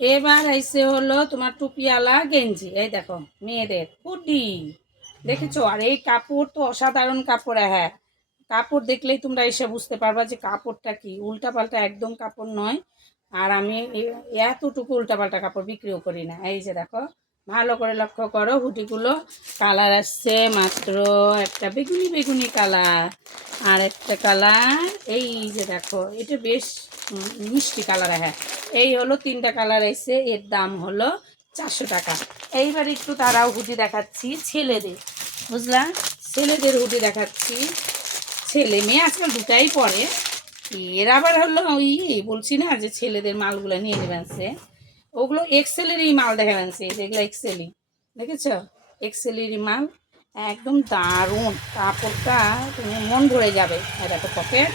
এবার এসে হলো তোমার টুপিওয়ালা গেঞ্জি, এই দেখো মেয়েদের হুডি, দেখেছো? আর এই কাপড় তো অসাধারণ কাপড়। হ্যাঁ, কাপড় দেখলেই তোমরা এসে বুঝতে পারবা যে কাপড়টা কি উল্টাপাল্টা একদম কাপড় নয়। আর আমি এতটুকু উল্টাপাল্টা কাপড় বিক্রিও করি না। এই যে দেখো, ভালো করে লক্ষ্য করো, হুডিগুলো কালার আসছে মাত্র একটা বেগুনি বেগুনি কালার, আর একটা কালার এই যে দেখো, এটা বেশ মিষ্টি কালার। হ্যাঁ, এই হলো তিনটা কালার এসে, এর দাম হলো 400 টাকা। এইবার একটু তারাও হুডি দেখাচ্ছি ছেলেদের, বুঝলা? ছেলেদের হুডি দেখাচ্ছি। ছেলে মেয়ে আজকাল দুটাই পরে। এর আবার হলো ওই বলছি না যে ছেলেদের মালগুলো নিয়ে নেবেন, সে ওগুলো এক্সেলেরই মাল দেখা যাচ্ছে, যেগুলো এক্সেলই, দেখেছ? এক্সেলেরই মাল, একদম দারুণ কাপড়টা, তুমি মন ভরে যাবে। দেখো পকেট,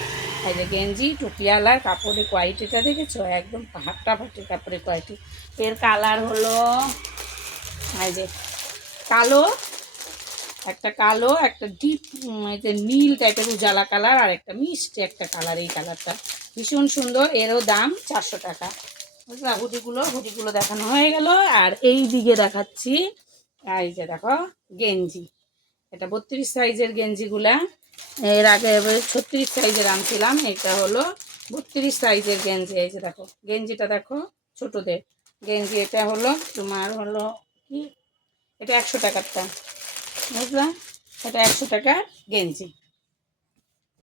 এই যে গেঞ্জি টুপিওয়ালার কাপড়ের কোয়ালিটিটা দেখেছো? একদম ফাটা ফাটি কাপড়ের কোয়ালিটি। এর কালার হলো এই যে কালো, একটা কালো, একটা ডিপ যে নীল টাইপের উজালা কালার, আর একটা মিষ্টি একটা কালার। এই কালারটা ভীষণ সুন্দর, এরও দাম 400 টাকা। বুঝলা? হুডিগুলো দেখানো হয়ে গেল। আর এই দিকে দেখাচ্ছি, এই যে দেখো গেঞ্জি, এটা 32 সাইজের গেঞ্জিগুলা। এর আগে 36 সাইজের আনছিলাম, এটা হলো 32 সাইজের গেঞ্জি। এই যে দেখো গেঞ্জিটা দেখো, ছোটদের গেঞ্জি। এটা হলো তোমার হলো কি, এটা 100 টাকারটা, বুঝলা? এটা 100 টাকার গেঞ্জি।